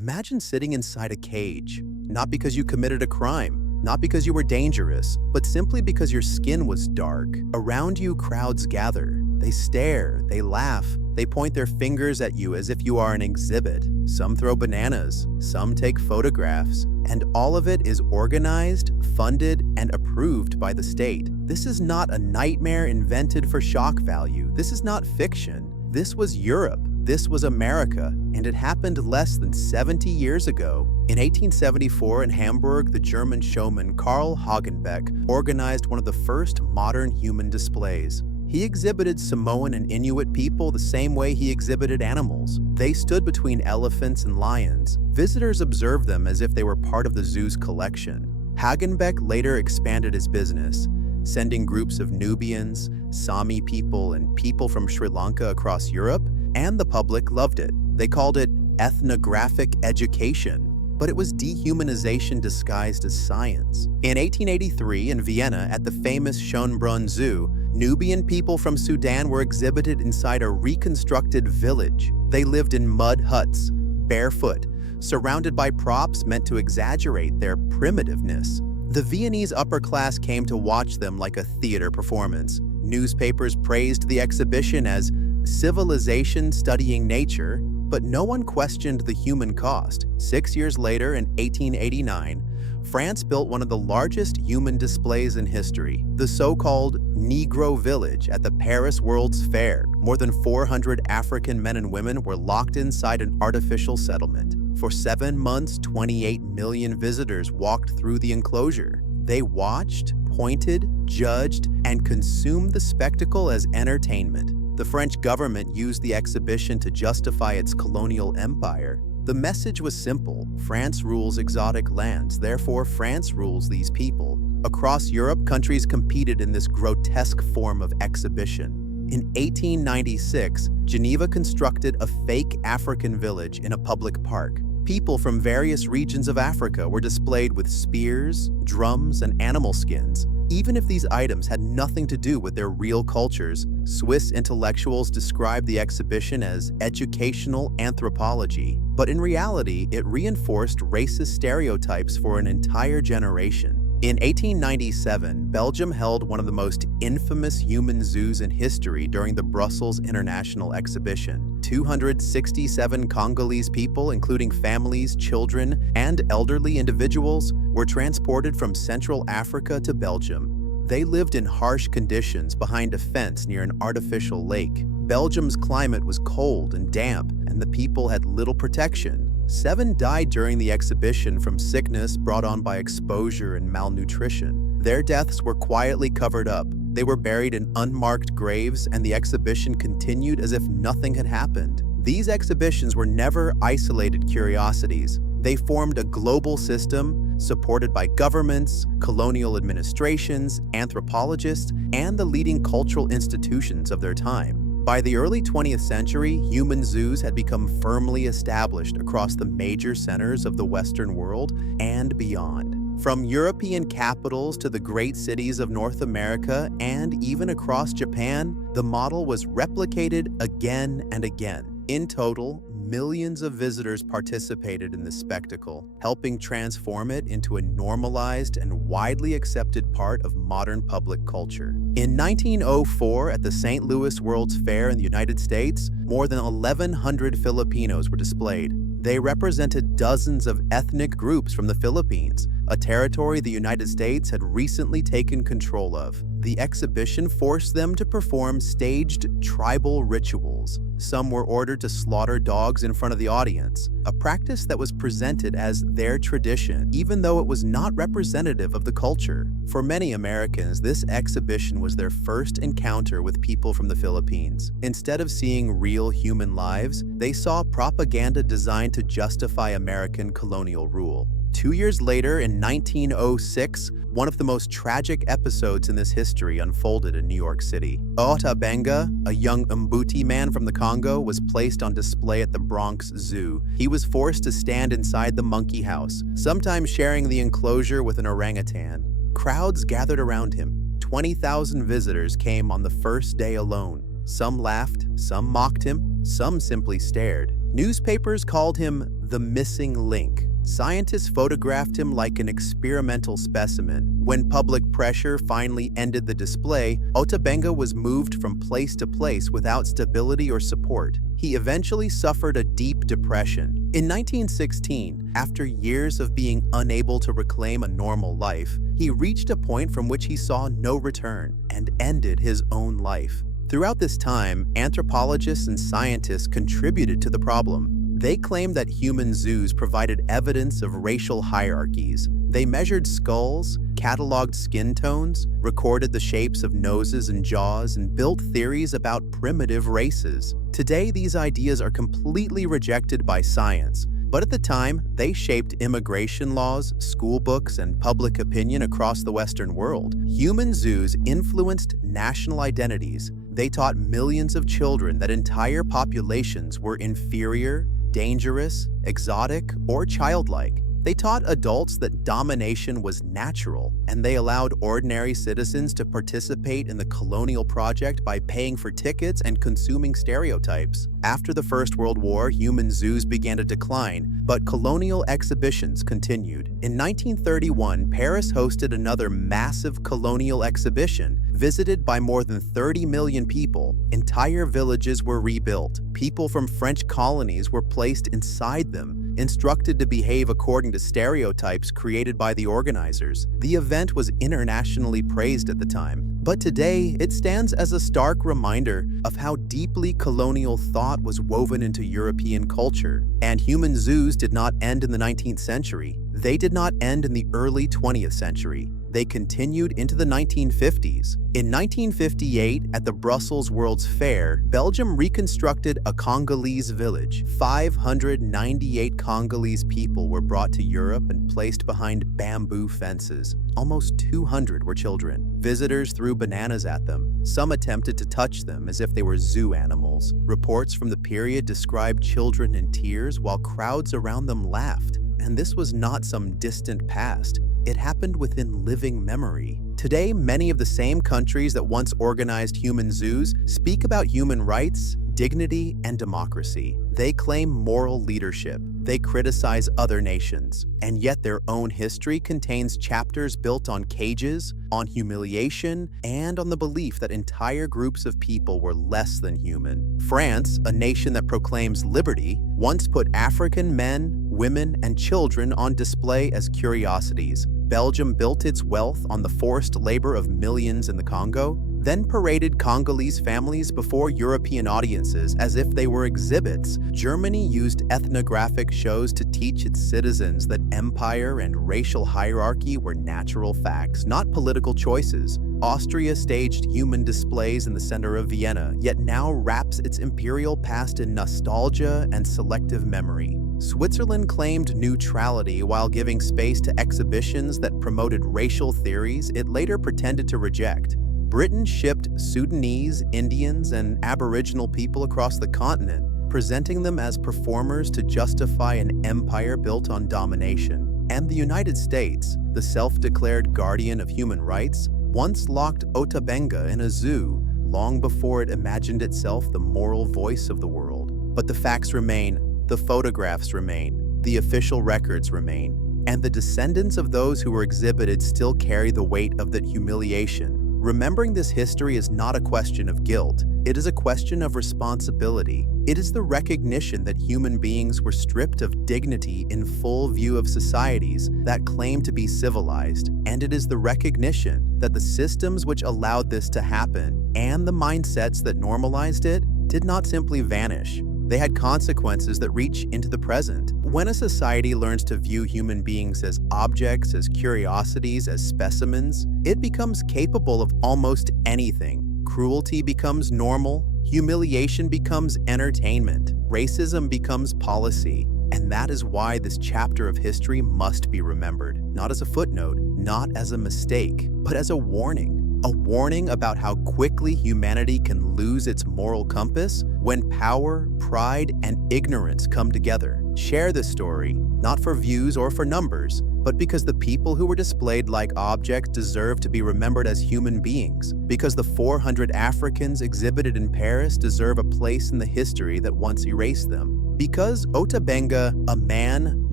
Imagine sitting inside a cage, not because you committed a crime, not because you were dangerous, but simply because your skin was dark. Around you, crowds gather. They stare, they laugh, they point their fingers at you as if you are an exhibit. Some throw bananas, some take photographs, and all of it is organized, funded, and approved by the state. This is not a nightmare invented for shock value. This is not fiction. This was Europe. This was America, and it happened less than 70 years ago. In 1874 in Hamburg, the German showman Karl Hagenbeck organized one of the first modern human displays. He exhibited Samoan and Inuit people the same way he exhibited animals. They stood between elephants and lions. Visitors observed them as if they were part of the zoo's collection. Hagenbeck later expanded his business, sending groups of Nubians, Sami people, and people from Sri Lanka across Europe, and the public loved it. They called it ethnographic education, but it was dehumanization disguised as science. In 1883 in Vienna at the famous Schönbrunn Zoo, Nubian people from Sudan were exhibited inside a reconstructed village. They lived in mud huts, barefoot, surrounded by props meant to exaggerate their primitiveness. The Viennese upper class came to watch them like a theater performance. Newspapers praised the exhibition as civilization studying nature, but no one questioned the human cost. 6 years later, in 1889, France built one of the largest human displays in history, the so-called Negro Village at the Paris World's Fair. More than 400 African men and women were locked inside an artificial settlement. For 7 months, 28 million visitors walked through the enclosure. They watched, pointed, judged, and consumed the spectacle as entertainment. The French government used the exhibition to justify its colonial empire. The message was simple: France rules exotic lands, therefore France rules these people. Across Europe, countries competed in this grotesque form of exhibition. In 1896, Geneva constructed a fake African village in a public park. People from various regions of Africa were displayed with spears, drums, and animal skins. Even if these items had nothing to do with their real cultures, Swiss intellectuals described the exhibition as educational anthropology. But in reality, it reinforced racist stereotypes for an entire generation. In 1897, Belgium held one of the most infamous human zoos in history during the Brussels International Exhibition. 267 Congolese people, including families, children, and elderly individuals, were transported from Central Africa to Belgium. They lived in harsh conditions behind a fence near an artificial lake. Belgium's climate was cold and damp, and the people had little protection. 7 died during the exhibition from sickness brought on by exposure and malnutrition. Their deaths were quietly covered up. They were buried in unmarked graves, and the exhibition continued as if nothing had happened. These exhibitions were never isolated curiosities. They formed a global system supported by governments, colonial administrations, anthropologists, and the leading cultural institutions of their time. By the early 20th century, human zoos had become firmly established across the major centers of the Western world and beyond. From European capitals to the great cities of North America and even across Japan, the model was replicated again and again. In total, millions of visitors participated in this spectacle, helping transform it into a normalized and widely accepted part of modern public culture. In 1904, at the St. Louis World's Fair in the United States, more than 1,100 Filipinos were displayed. They represented dozens of ethnic groups from the Philippines, a territory the United States had recently taken control of. The exhibition forced them to perform staged tribal rituals. Some were ordered to slaughter dogs in front of the audience, a practice that was presented as their tradition, even though it was not representative of the culture. For many Americans, this exhibition was their first encounter with people from the Philippines. Instead of seeing real human lives, they saw propaganda designed to justify American colonial rule. 2 years later, in 1906, one of the most tragic episodes in this history unfolded in New York City. Ota Benga, a young Mbuti man from the Congo, was placed on display at the Bronx Zoo. He was forced to stand inside the monkey house, sometimes sharing the enclosure with an orangutan. Crowds gathered around him. 20,000 visitors came on the first day alone. Some laughed, some mocked him, some simply stared. Newspapers called him the missing link. Scientists photographed him like an experimental specimen. When public pressure finally ended the display, Otabenga was moved from place to place without stability or support. He eventually suffered a deep depression. In 1916, after years of being unable to reclaim a normal life, he reached a point from which he saw no return and ended his own life. Throughout this time, anthropologists and scientists contributed to the problem. They claimed that human zoos provided evidence of racial hierarchies. They measured skulls, cataloged skin tones, recorded the shapes of noses and jaws, and built theories about primitive races. Today, these ideas are completely rejected by science, but at the time, they shaped immigration laws, school books, and public opinion across the Western world. Human zoos influenced national identities. They taught millions of children that entire populations were inferior, dangerous, exotic, or childlike. They taught adults that domination was natural, and they allowed ordinary citizens to participate in the colonial project by paying for tickets and consuming stereotypes. After the First World War, human zoos began to decline, but colonial exhibitions continued. In 1931, Paris hosted another massive colonial exhibition, visited by more than 30 million people. Entire villages were rebuilt. People from French colonies were placed inside them, instructed to behave according to stereotypes created by the organizers. The event was internationally praised at the time, but today it stands as a stark reminder of how deeply colonial thought was woven into European culture. And human zoos did not end in the 19th century. They did not end in the early 20th century. They continued into the 1950s. In 1958, at the Brussels World's Fair, Belgium reconstructed a Congolese village. 598 Congolese people were brought to Europe and placed behind bamboo fences. Almost 200 were children. Visitors threw bananas at them. Some attempted to touch them as if they were zoo animals. Reports from the period described children in tears while crowds around them laughed. And this was not some distant past. It happened within living memory. Today, many of the same countries that once organized human zoos speak about human rights, dignity, and democracy. They claim moral leadership. They criticize other nations. And yet their own history contains chapters built on cages, on humiliation, and on the belief that entire groups of people were less than human. France, a nation that proclaims liberty, once put African men, women, and children on display as curiosities. Belgium built its wealth on the forced labor of millions in the Congo, then paraded Congolese families before European audiences as if they were exhibits. Germany used ethnographic shows to teach its citizens that empire and racial hierarchy were natural facts, not political choices. Austria staged human displays in the center of Vienna, yet now wraps its imperial past in nostalgia and selective memory. Switzerland claimed neutrality while giving space to exhibitions that promoted racial theories it later pretended to reject. Britain shipped Sudanese, Indians, and Aboriginal people across the continent, presenting them as performers to justify an empire built on domination. And the United States, the self-declared guardian of human rights, once locked Otabenga in a zoo long before it imagined itself the moral voice of the world. But the facts remain, the photographs remain, the official records remain, and the descendants of those who were exhibited still carry the weight of that humiliation. Remembering this history is not a question of guilt, it is a question of responsibility. It is the recognition that human beings were stripped of dignity in full view of societies that claim to be civilized, and it is the recognition that the systems which allowed this to happen and the mindsets that normalized it did not simply vanish. They had consequences that reach into the present. When a society learns to view human beings as objects, as curiosities, as specimens, it becomes capable of almost anything. Cruelty becomes normal, humiliation becomes entertainment, racism becomes policy. And that is why this chapter of history must be remembered, not as a footnote, not as a mistake, but as a warning. A warning about how quickly humanity can lose its moral compass when power, pride, and ignorance come together. Share this story, not for views or for numbers, but because the people who were displayed like objects deserve to be remembered as human beings, because the 400 Africans exhibited in Paris deserve a place in the history that once erased them. Because Otabenga, a man,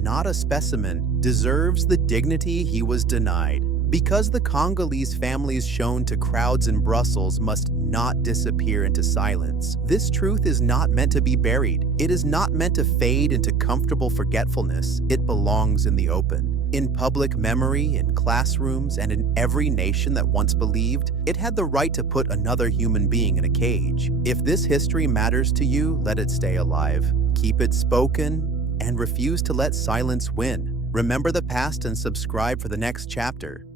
not a specimen, deserves the dignity he was denied. Because the Congolese families shown to crowds in Brussels must not disappear into silence. This truth is not meant to be buried. It is not meant to fade into comfortable forgetfulness. It belongs in the open. In public memory, in classrooms, and in every nation that once believed, it had the right to put another human being in a cage. If this history matters to you, let it stay alive. Keep it spoken, and refuse to let silence win. Remember the past and subscribe for the next chapter.